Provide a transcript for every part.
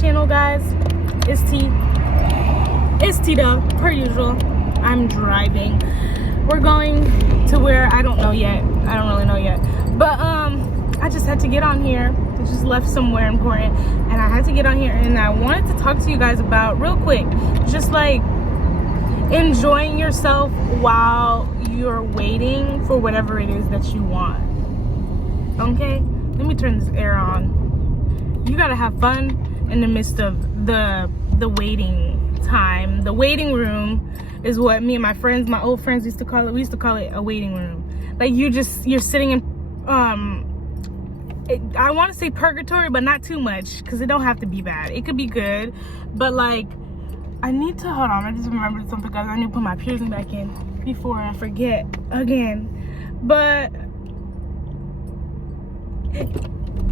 channel, guys. It's T-Dub, per usual. I'm driving. We're going to where I don't know yet. I don't really know yet. But I just had to get on here. I just left somewhere important and I had to get on here, and I wanted to talk to you guys about, real quick, just like enjoying yourself while you're waiting for whatever it is that you want. Okay? Let me turn this air on. You gotta have fun in the midst of the waiting time. The waiting room is what me and my friends, my old friends, used to call it. We used to call it a waiting room. Like you're sitting in I want to say purgatory, but not too much, because it don't have to be bad. It could be good, but like I need to, hold on, I just remembered something, guys. I need to put my piercing back in before I forget again. But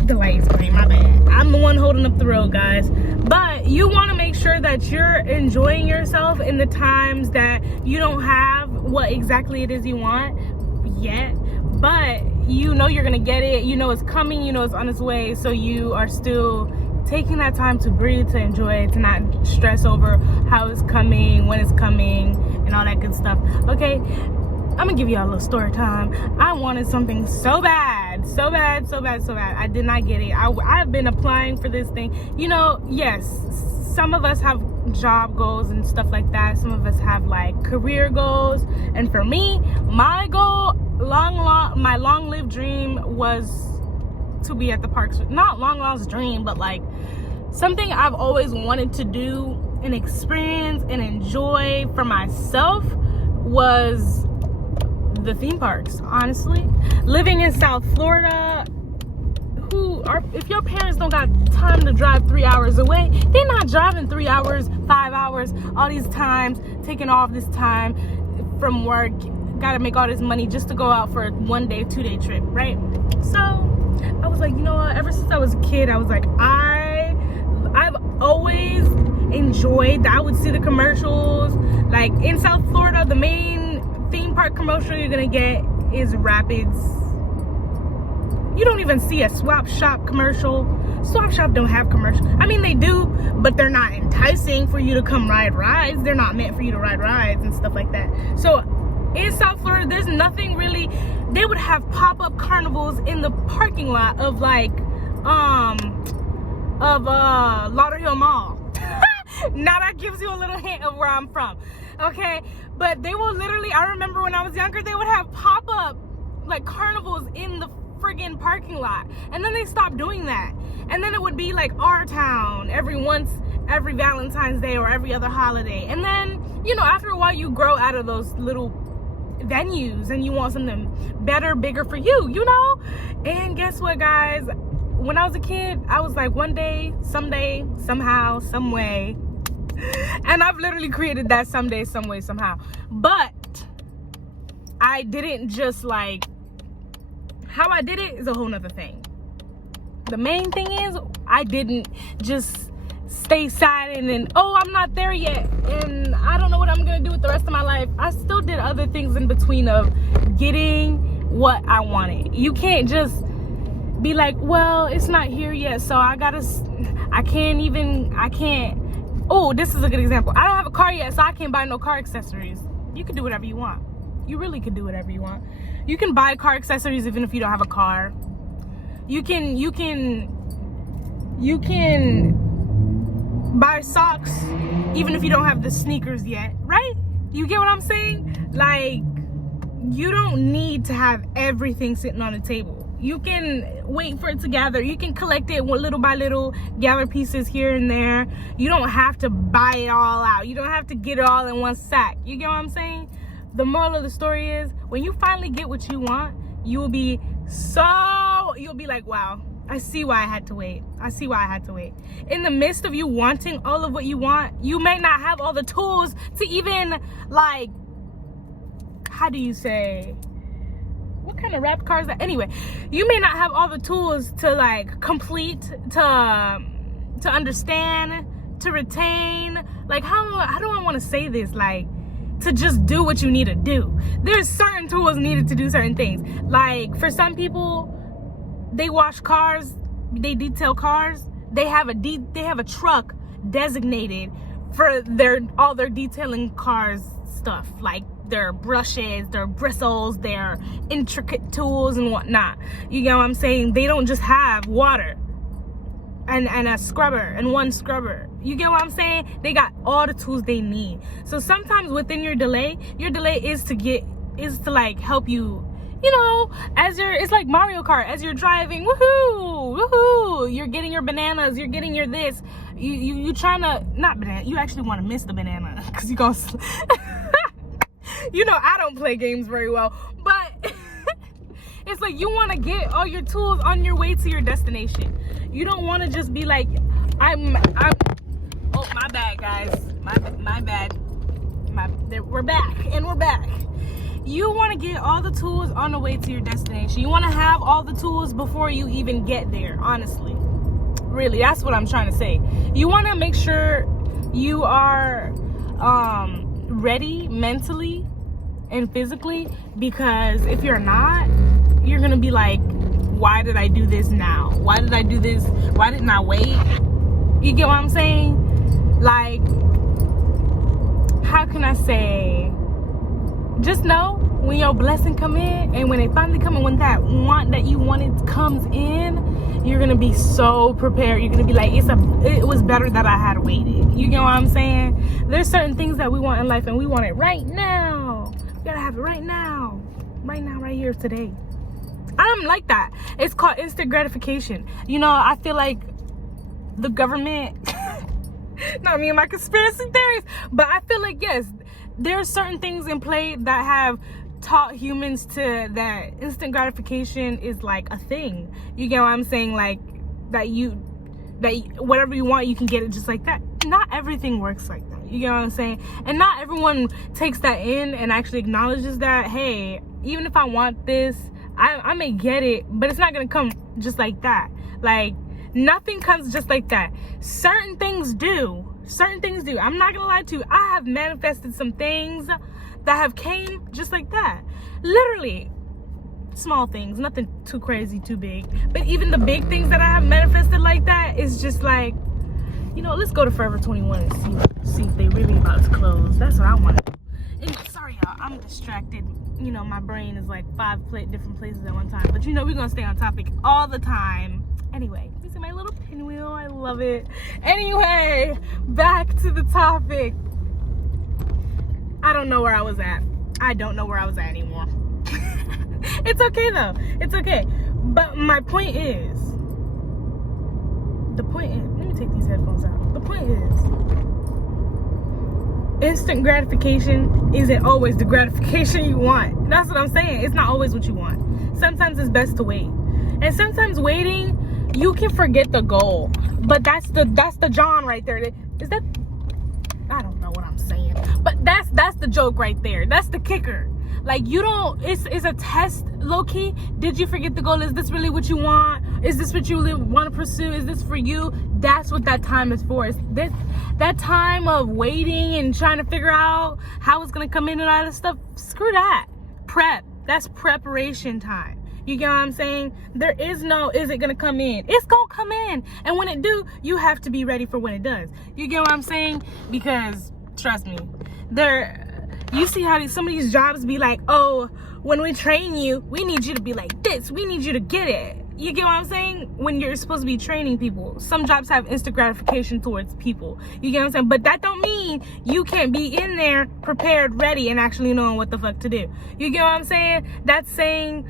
the light is green, my bad. I'm the one holding up the road, guys. But you want to make sure that you're enjoying yourself in the times that you don't have what exactly it is you want yet, but you know you're gonna get it, you know it's coming, you know it's on its way, so you are still taking that time to breathe, to enjoy it, to not stress over how it's coming, when it's coming, and all that good stuff. Okay, I'm gonna give y'all a little story time. I wanted something so bad, so bad, so bad, so bad. I did not get it. I've been applying for this thing. You know, yes, some of us have job goals and stuff like that. Some of us have like career goals. And for me, my goal, my long-lived dream was to be at the parks. Not long-lost dream, but like something I've always wanted to do and experience and enjoy for myself was the theme parks. Honestly, living in South Florida, if your parents don't got time to drive 3 hours away, they're not driving 3 hours, 5 hours, all these times, taking off this time from work, gotta make all this money just to go out for a 1 day, 2 day trip, right? So I was like, you know what, ever since I was a kid, I was like, I've always enjoyed that. I would see the commercials. Like in South Florida, the main theme park commercial you're gonna get is Rapids. You don't even see a Swap Shop commercial. Swap Shop don't have commercials. I mean, they do, but they're not enticing for you to come ride rides. They're not meant for you to ride rides and stuff like that. So in South Florida, there's nothing really. They would have pop-up carnivals in the parking lot of like Lauderhill Mall. Now that gives you a little hint of where I'm from. Okay, but they will literally, I remember when I was younger, they would have pop-up like carnivals in the friggin' parking lot, and then they stopped doing that. And then it would be like Our Town every Valentine's Day or every other holiday. And then, you know, after a while you grow out of those little venues and you want something better, bigger for you, you know. And guess what, guys, when I was a kid, I was like, one day, someday, somehow, some way, and I've literally created that someday, some way, somehow. But I didn't just like, how I did it is a whole nother thing. The main thing is I didn't just stay silent and, oh, I'm not there yet and I don't know what I'm gonna do with the rest of my life. I still did other things in between of getting what I wanted. You can't just be like, well, it's not here yet, so I can't. Oh, this is a good example. I don't have a car yet, so I can't buy no car accessories. You can do whatever you want. You really could do whatever you want. You can buy car accessories even if you don't have a car. You can buy socks even if you don't have the sneakers yet, right? You get what I'm saying? Like, you don't need to have everything sitting on the table. You can wait for it to gather. You can collect it little by little, gather pieces here and there. You don't have to buy it all out. You don't have to get it all in one sack. You get what I'm saying? The moral of the story is, when you finally get what you want, you'll be like, wow, I see why I had to wait. I see why I had to wait. In the midst of you wanting all of what you want, you may not have all the tools to even, like, how do you say, what kind of rap car is that? Anyway, you may not have all the tools to like complete, to understand, to retain. Like, how do I want to say this? Like, to just do what you need to do. There's certain tools needed to do certain things. Like, for some people, they wash cars, they detail cars. they have a truck designated for all their detailing cars stuff, like their brushes, their bristles, their intricate tools and whatnot. You know what I'm saying? They don't just have water and a scrubber and one scrubber. You get what I'm saying? They got all the tools they need. So sometimes within your delay is to like help you, you know, it's like Mario Kart, as you're driving, woohoo, you're getting your bananas, you're getting your this, you trying to, not banana, you actually want to miss the banana, because you go, you know, I don't play games very well, but it's like you want to get all your tools on your way to your destination. You don't want to just be like, oh, my bad, guys, my bad, we're back. You want to get all the tools on the way to your destination. You want to have all the tools before you even get there, honestly. Really, that's what I'm trying to say. You want to make sure you are ready mentally and physically, because if you're not, you're going to be like, why did I do this now? Why did I do this? Why didn't I wait? You get what I'm saying? Like, how can I say? Just know when your blessing come in, and when they finally come in, when that want that you wanted comes in, you're gonna be so prepared. You're gonna be like, it was better that I had waited. You get what I'm saying? There's certain things that we want in life, and we want it right now. We gotta have it right now, right here, today. I'm like that. It's called instant gratification. You know, I feel like the government, not me and my conspiracy theories, but I feel like, yes, there are certain things in play that have taught humans that instant gratification is like a thing. You get what I'm saying? Like that whatever you want, you can get it just like that. Not everything works like that. You get what I'm saying? And not everyone takes that in and actually acknowledges that, hey, even if I want this, I may get it, but it's not gonna come just like that. Like, nothing comes just like that. Certain things do. I'm not gonna lie to you. I have manifested some things that have came just like that. Literally, small things, nothing too crazy, too big. But even the big things that I have manifested like that is just like, you know, let's go to Forever 21 and see if they really about to close. That's what I want to do. Anyway, sorry y'all, I'm distracted. You know, my brain is like 5 different places at one time. But you know, we're gonna stay on topic all the time. Anyway, this is my little pinwheel. I love it. Anyway, back to the topic. I don't know where I was at. I don't know where I was at anymore. It's okay though. It's okay. But my point is, let me take these headphones out. The point is, instant gratification isn't always the gratification you want. That's what I'm saying. It's not always what you want. Sometimes it's best to wait. And sometimes waiting, you can forget the goal. But that's the John right there. Is that, I don't know what I'm saying. But that's the joke right there. That's the kicker. Like, you don't, it's a test, low-key. Did you forget the goal? Is this really what you want? Is this what you really want to pursue? Is this for you? That's what that time is for. It's that time of waiting and trying to figure out how it's going to come in and all that stuff. Screw that. Prep. That's preparation time. You get what I'm saying? There is no, is it gonna come in? It's gonna come in. And when it do, you have to be ready for when it does. You get what I'm saying? Because, trust me, you see how some of these jobs be like, oh, when we train you, we need you to be like this. We need you to get it. You get what I'm saying? When you're supposed to be training people. Some jobs have instant gratification towards people. You get what I'm saying? But that don't mean you can't be in there prepared, ready, and actually knowing what the fuck to do. You get what I'm saying? That's saying,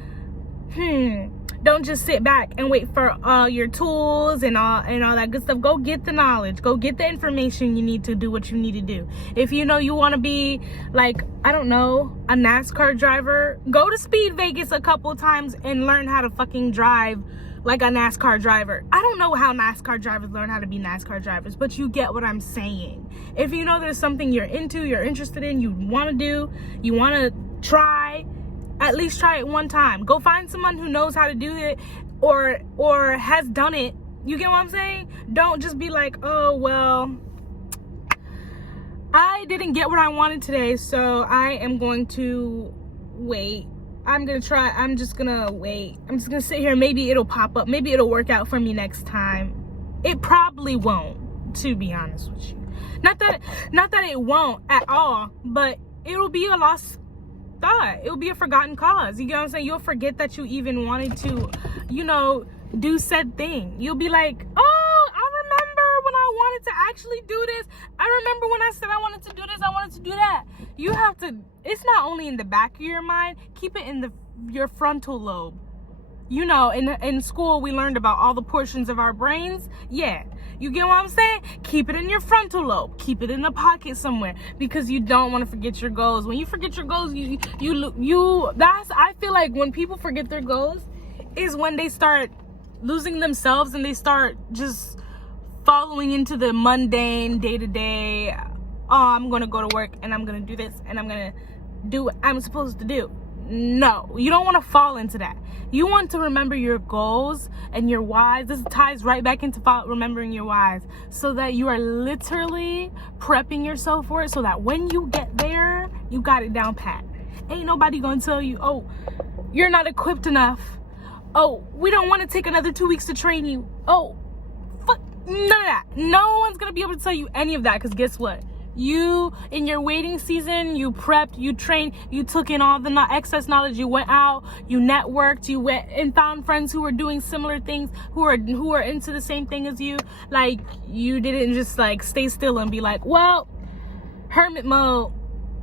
don't just sit back and wait for your tools and all that good stuff. Go get the knowledge. Go get the information you need to do what you need to do. If you know you want to be, like, I don't know, a NASCAR driver, go to Speed Vegas a couple times and learn how to fucking drive like a NASCAR driver. I don't know how NASCAR drivers learn how to be NASCAR drivers, but you get what I'm saying. If you know there's something you're into, you're interested in, you want to do, you want to try, at least try it one time. Go find someone who knows how to do it or has done it. You get what I'm saying? Don't just be like, oh, well, I didn't get what I wanted today, so I am going to wait. I'm just gonna wait. I'm just gonna sit here. Maybe it'll pop up. Maybe it'll work out for me next time. It probably won't, to be honest with you. Not that it won't at all, but it'll be a lost thought. It'll be a forgotten cause. You get what I'm saying? You'll forget that you even wanted to, do said thing. You'll be like, oh, I remember when I wanted to actually do this. I remember when I said I wanted to do this, I wanted to do that. You have to, it's not only in the back of your mind, keep it in your frontal lobe. In school, we learned about all the portions of our brains. Yeah. You get what I'm saying? Keep it in your frontal lobe. Keep it in a pocket somewhere, because you don't want to forget your goals. When you forget your goals, I feel like when people forget their goals is when they start losing themselves and they start just following into the mundane day-to-day. Oh, I'm going to go to work and I'm going to do this and I'm going to do what I'm supposed to do. No, you don't want to fall into that. You want to remember your goals and your whys. This ties right back into remembering your whys, so that you are literally prepping yourself for it, so that when you get there, you got it down pat. Ain't nobody gonna tell you, oh, you're not equipped enough. Oh, we don't want to take another 2 weeks to train you. Oh, fuck, none of that. No one's gonna be able to tell you any of that, because guess what? You, in your waiting season, you prepped, you trained, you took in all the excess knowledge, you went out, you networked, you went and found friends who were doing similar things, who are into the same thing as you. Like, you didn't just like stay still and be like, well, hermit mode.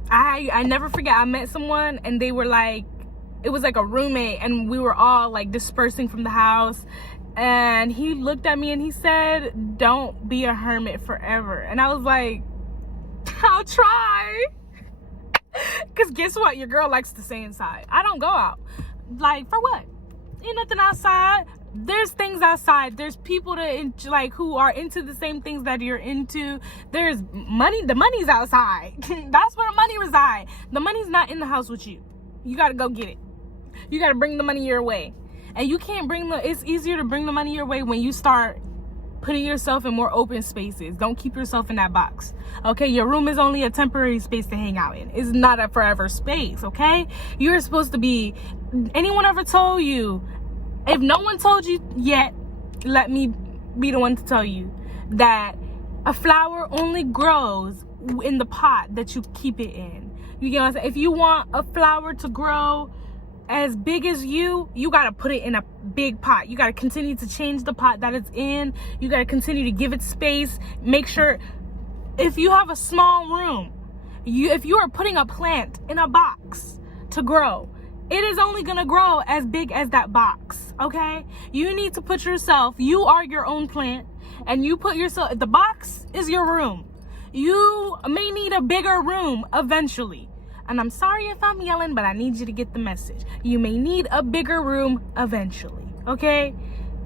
I never forget, I met someone and they were like, it was like a roommate, and we were all like dispersing from the house, and he looked at me and he said, don't be a hermit forever. And I was like, I'll try. Because guess what? Your girl likes to stay inside. I don't go out. Like, for what? Ain't nothing outside. There's things outside. There's people who are into the same things that you're into. There's money. The money's outside. That's where the money resides. The money's not in the house with you. You got to go get it. You got to bring the money your way. And you can't it's easier to bring the money your way when you start putting yourself in more open spaces. Don't keep yourself in that box. Okay, your room is only a temporary space to hang out in. It's not a forever space, okay? You're supposed to be, anyone ever told you, if no one told you yet, let me be the one to tell you that a flower only grows in the pot that you keep it in. You get what I'm saying? If you want a flower to grow as big as you got to put it in a big pot. You got to continue to change the pot that it's in. You got to continue to give it space. Make sure, if you have a small room, if you are putting a plant in a box to grow, it is only going to grow as big as that box, okay? You need to put yourself, you are your own plant, and you put yourself, the box is your room. You may need a bigger room eventually. And I'm sorry if I'm yelling, but I need you to get the message. You may need a bigger room eventually, okay?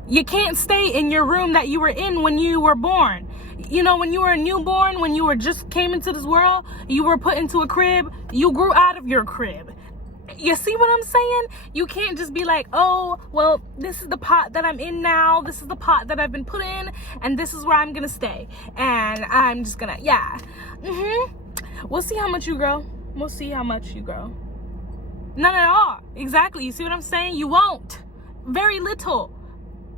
You can't stay in your room that you were in when you were born. When you were a newborn, when you just came into this world, you were put into a crib, you grew out of your crib. You see what I'm saying? You can't just be like, oh, well, this is the pot that I'm in now. This is the pot that I've been put in, and this is where I'm gonna stay. And I'm just gonna, We'll see how much you grow. We'll see how much you grow. None at all. Exactly. You see what I'm saying? You won't. Very little.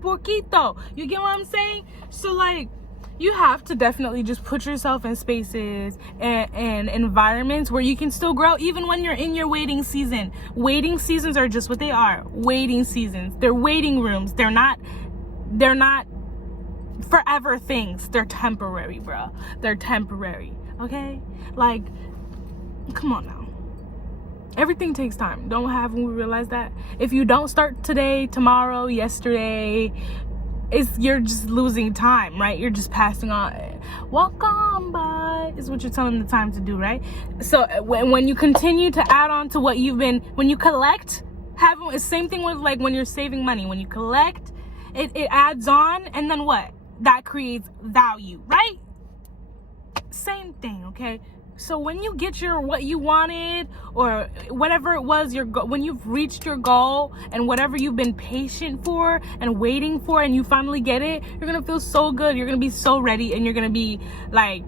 Poquito. You get what I'm saying? So, like, you have to definitely just put yourself in spaces and environments where you can still grow, even when you're in your waiting season. Waiting seasons are just what they are. Waiting seasons. They're waiting rooms. They're not forever things. They're temporary, bro. They're temporary. Okay? Like, come on now. Everything takes time. Haven't we realized that? If you don't start today, tomorrow, yesterday, you're just losing time, right? You're just passing on. Welcome, bye, is what you're telling the time to do, right? So when you continue to add on to what you've been, when you collect, the same thing with like when you're saving money. When you collect, it adds on, and then what? That creates value, right? Same thing, okay? So when you get what you wanted, or whatever it was, when you've reached your goal and whatever you've been patient for and waiting for, and you finally get it, you're gonna feel so good. You're gonna be so ready, and you're gonna be like,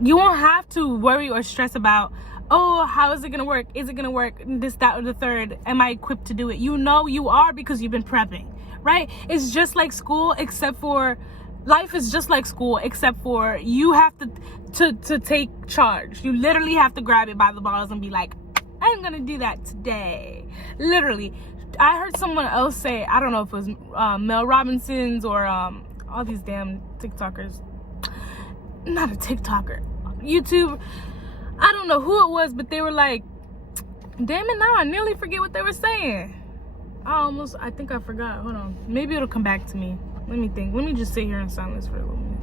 you won't have to worry or stress about, oh, how is it gonna work? Is it gonna work? This, that, or the third. Am I equipped to do it? You know you are, because you've been prepping, right? It's just like school, except for life is just like school, except for you have to take charge. You literally have to grab it by the balls and be like, I'm gonna do that today. Literally. I heard someone else say, I don't know if it was Mel Robinson's or all these damn TikTokers. Not a TikToker, YouTube. I don't know who it was, but they were like, damn it, now I nearly forget what they were saying. I think I forgot. Hold on. Maybe it'll come back to me. Let me think. Let me just sit here in silence for a little minute.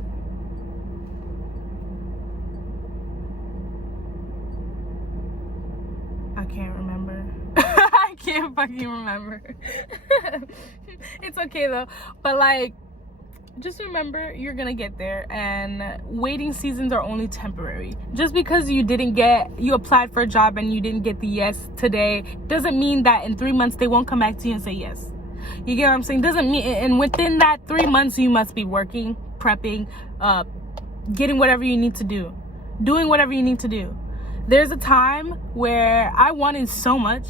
I can't remember. I can't fucking remember. It's okay though. But like, just remember you're gonna get there, and waiting seasons are only temporary. Just because you applied for a job and you didn't get the yes today doesn't mean that in 3 months they won't come back to you and say yes. You get what I'm saying? Doesn't mean, and within that 3 months you must be working, prepping, getting whatever you need to do, doing whatever you need to do. There's a time where I wanted so much,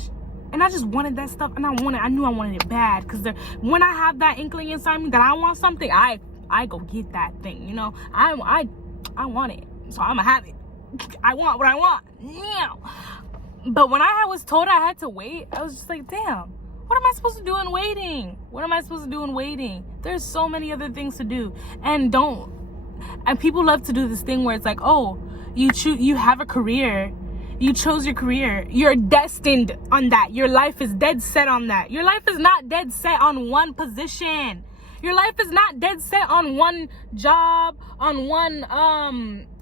and I just wanted that stuff, and I knew I wanted it bad, because when I have that inkling inside me that I want something, I go get that thing, you know. I want it, so I'ma have it. I want what I want. Yeah. But when I was told I had to wait, I was just like, damn, what am I supposed to do in waiting? What am I supposed to do in waiting? There's so many other things to do. And people love to do this thing where it's like, oh, you have a career. You chose your career. You're destined on that. Your life is dead set on that. Your life is not dead set on one position. Your life is not dead set on one job, on one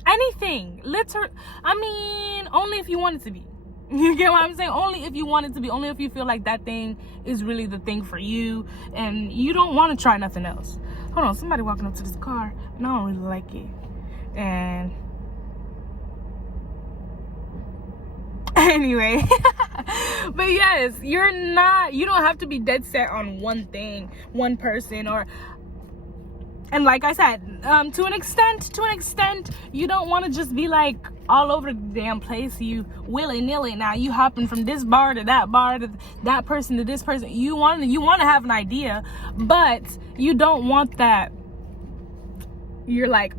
anything. Only if you want it to be. You get what I'm saying? Only if you want it to be. Only if you feel like that thing is really the thing for you and you don't want to try nothing else. Hold on, somebody walking up to this car and I don't really like it. And anyway, but yes, you don't have to be dead set on one thing, one person, and like I said, to an extent, you don't want to just be like all over the damn place, you willy-nilly. Now you hopping from this bar to that person to this person. You want to have an idea, but you don't want that. You're like,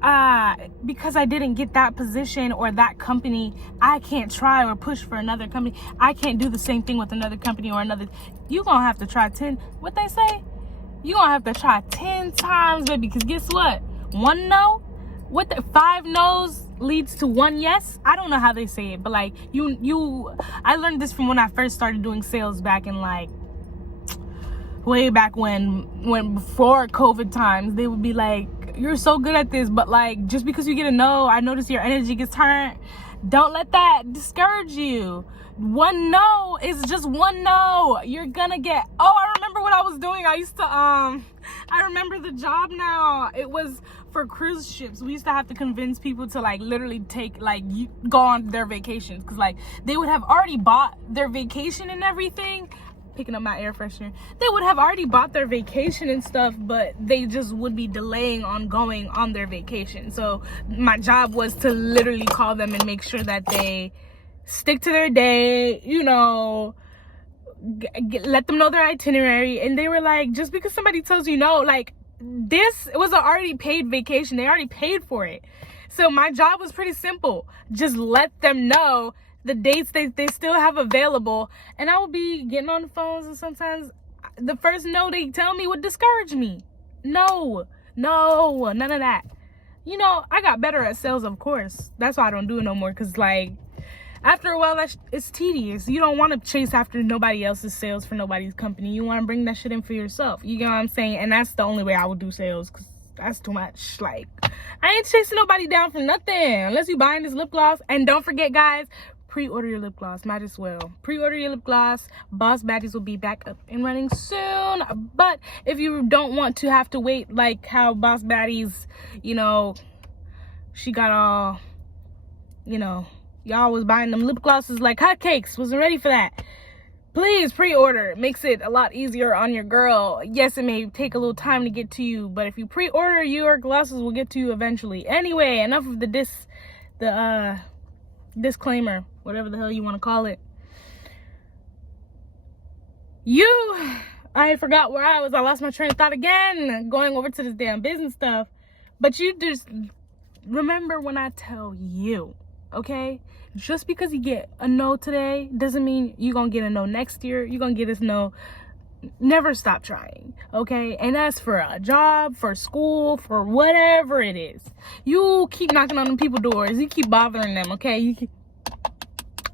because I didn't get that position or that company, I can't try or push for another company. I can't do the same thing with another company or another. You're going to have to try 10. What they say? You're going to have to try 10 times, baby. Because guess what? One no? 5 no's leads to 1 yes? I don't know how they say it. But like, I learned this from when I first started doing sales back in like, way back when before COVID times. They would be like, you're so good at this, but like, just because you get a no, I notice your energy gets turned. Don't let that discourage you. 1 no is just 1 no. You're gonna get, I remember what I was doing. I used to, I remember the job now. It was for cruise ships. We used to have to convince people to like literally go on their vacations. Cause like, they would have already bought their vacation and everything. Picking up my air freshener. They would have already bought their vacation and stuff, but they just would be delaying on going on their vacation. So my job was to literally call them and make sure that they stick to their day, you know, let them know their itinerary. And they were like, just because somebody tells you no, like, this was an already paid vacation. They already paid for it. So my job was pretty simple. Just let them know the dates they still have available, and I will be getting on the phones, and sometimes the first no they tell me would discourage me. No, none of that. You know, I got better at sales, of course. That's why I don't do it no more, because like, after a while, it's tedious. You don't want to chase after nobody else's sales for nobody's company. You want to bring that shit in for yourself. You get what I'm saying? And that's the only way I would do sales, because that's too much. Like, I ain't chasing nobody down for nothing unless you buying this lip gloss. And don't forget, guys, pre-order your lip gloss. Might as well pre-order your lip gloss. Boss Baddies will be back up and running soon. But if you don't want to have to wait, like how Boss Baddies, you know, she got all, you know, y'all was buying them lip glosses like hotcakes, wasn't ready for that. Please pre-order. It makes it a lot easier on your girl. Yes, it may take a little time to get to you, but if you pre-order, your glosses will get to you eventually. Anyway, enough of the disclaimer, whatever the hell you want to call it. I forgot where I was. I lost my train of thought again, going over to this damn business stuff. But you just remember when I tell you, okay? Just because you get a no today doesn't mean you're gonna get a no next year. You're gonna get a no. Never stop trying, okay? And as for a job, for school, for whatever it is, you keep knocking on them people's doors. You keep bothering them, okay?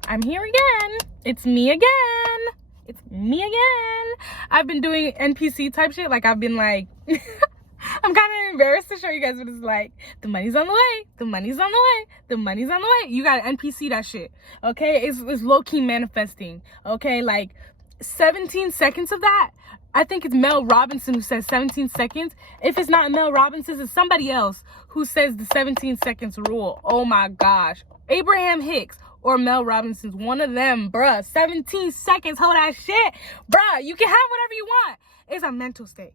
I'm here again. It's me again. It's me again. I've been doing NPC type shit. Like, I've been like, I'm kind of embarrassed to show you guys what it's like. The money's on the way. The money's on the way. The money's on the way. You gotta NPC that shit, okay? It's low-key manifesting, okay? Like, 17 seconds of that. I think it's Mel Robinson who says 17 seconds. If it's not Mel Robinson, it's somebody else who says the 17 seconds rule. Oh my gosh. Abraham Hicks or Mel Robinson's one of them, bruh. 17 seconds, hold that shit. Bruh, you can have whatever you want. It's a mental state.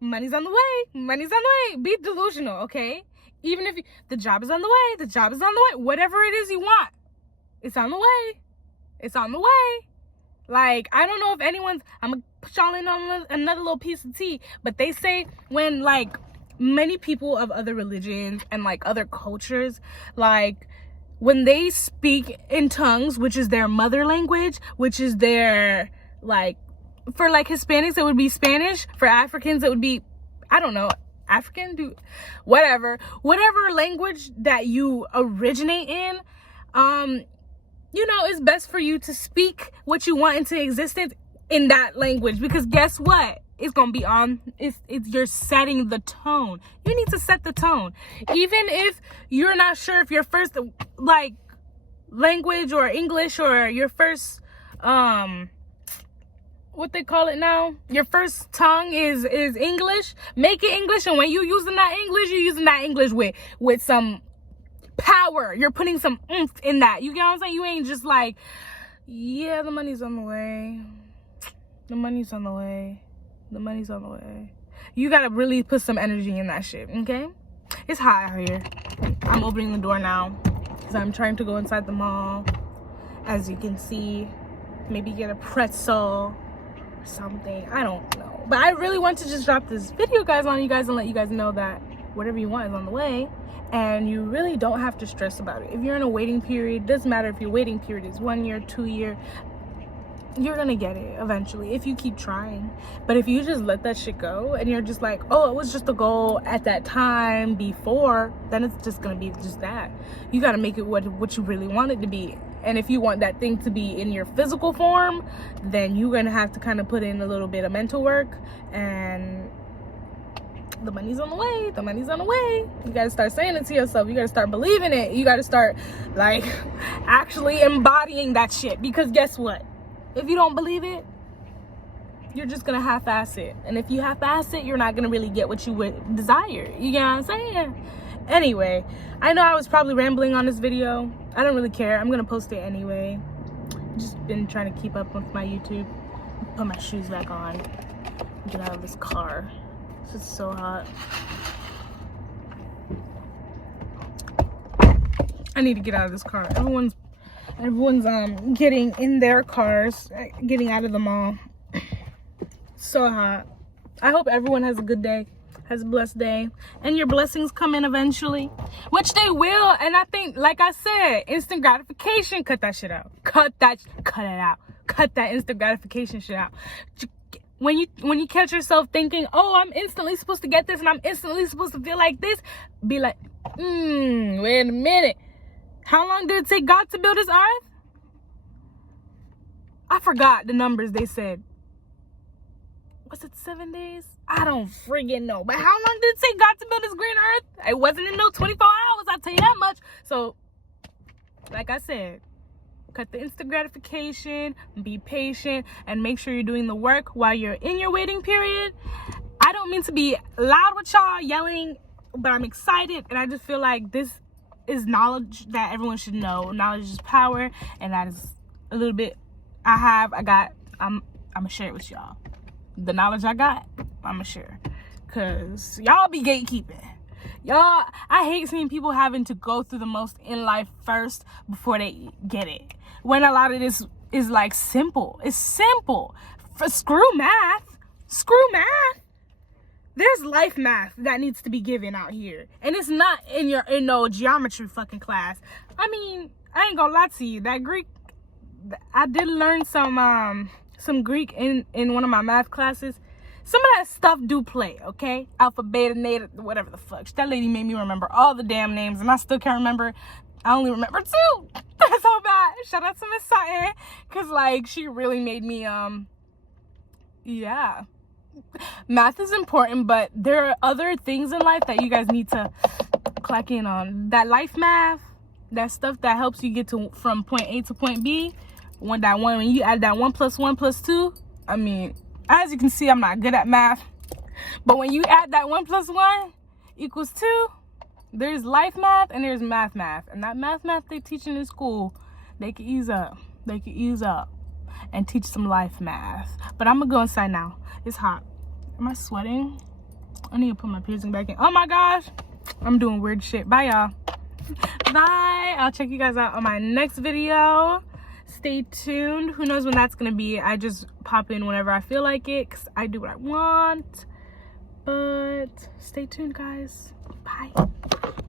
Money's on the way. Money's on the way. Be delusional, okay? Even if the job is on the way, the job is on the way. Whatever it is you want, it's on the way. It's on the way. Like, I don't know if anyone's, I'm gonna put y'all in on another little piece of tea, but they say when, like, many people of other religions and, like, other cultures, like, when they speak in tongues, which is their mother language, which is their, like, for, like, Hispanics, it would be Spanish. For Africans, it would be, I don't know, African, whatever language that you originate in, you know, it's best for you to speak what you want into existence in that language, because guess what? It's gonna be on, it's you're setting the tone. You need to set the tone. Even if you're not sure if your first, like, language or English or your first, what they call it now, your first tongue is English, make it English, and when you using that English, you're using that English with some power. You're putting some oomph in that. You get what I'm saying? You ain't just like, yeah, the money's on the way. The money's on the way. The money's on the way. You gotta really put some energy in that shit, okay? It's hot out here. I'm opening the door now because I'm trying to go inside the mall. As you can see, maybe get a pretzel or something. I don't know. But I really want to just drop this video, guys, on you guys and let you guys know that whatever you want is on the way. And you really don't have to stress about it. If you're in a waiting period, doesn't matter if your waiting period is 1 year, 2 year, you're gonna get it eventually if you keep trying. But if you just let that shit go and you're just like, oh, it was just a goal at that time before, then it's just gonna be just that. You gotta make it what you really want it to be. And if you want that thing to be in your physical form, then you're gonna have to kind of put in a little bit of mental work, and the money's on the way. The money's on the way. You gotta start saying it to yourself. You gotta start believing it. You gotta start, like, actually embodying that shit. Because guess what? If you don't believe it, you're just gonna half-ass it. And if you half-ass it, you're not gonna really get what you would desire. You get what I'm saying? Anyway, I know I was probably rambling on this video. I don't really care. I'm gonna post it anyway. Just been trying to keep up with my YouTube. Put my shoes back on. Get out of this car. It's so hot. I need to get out of this car. Everyone's getting in their cars, getting out of the mall. So hot. I hope everyone has a good day, has a blessed day, and your blessings come in eventually, which they will. And I think, like I said, instant gratification, cut that shit out. Cut it out. Cut that instant gratification shit out. When you catch yourself thinking, oh, I'm instantly supposed to get this and I'm instantly supposed to feel like this, be like, wait a minute. How long did it take God to build this earth? I forgot the numbers they said. Was it 7 days? I don't friggin' know. But how long did it take God to build this green earth? It wasn't in no 24 hours, I'll tell you that much. So, like I said, cut the instant gratification, be patient, and make sure you're doing the work while you're in your waiting period. I don't mean to be loud with y'all, yelling, but I'm excited, and I just feel like this is knowledge that everyone should know. Knowledge is power, and that is a little bit I'm gonna share it with y'all. The knowledge I got, I'm gonna share, cause y'all be gatekeeping. Y'all, I hate seeing people having to go through the most in life first before they get it. When a lot of this is like simple. It's simple. Screw math. Screw math. there's life math that needs to be given out here, and it's not in no geometry fucking class. I mean, I ain't gonna lie to you, that Greek, I did learn some Greek in one of my math classes. Some of that stuff do play, okay? Alpha, beta, neta, whatever the fuck. That lady made me remember all the damn names, and I still can't remember. I only remember 2. That's so bad. Shout out to Miss Sutton, because, like, she really made me, yeah. Math is important, but there are other things in life that you guys need to clack in on. That life math, that stuff that helps you get from point A to point B, when you add that 1 + 1 + 2, I mean, as you can see, I'm not good at math, but when you add that 1 + 1 = 2, there's life math and there's math, and that math they teaching in school, they can ease up and teach some life math. But I'm gonna go inside now. It's hot. Am I sweating? I need to put my piercing back in. Oh my gosh, I'm doing weird shit. Bye, y'all. Bye. I'll check you guys out on my next video. Stay tuned. Who knows when that's gonna be? I just pop in whenever I feel like it, because I do what I want. But stay tuned, guys. Bye.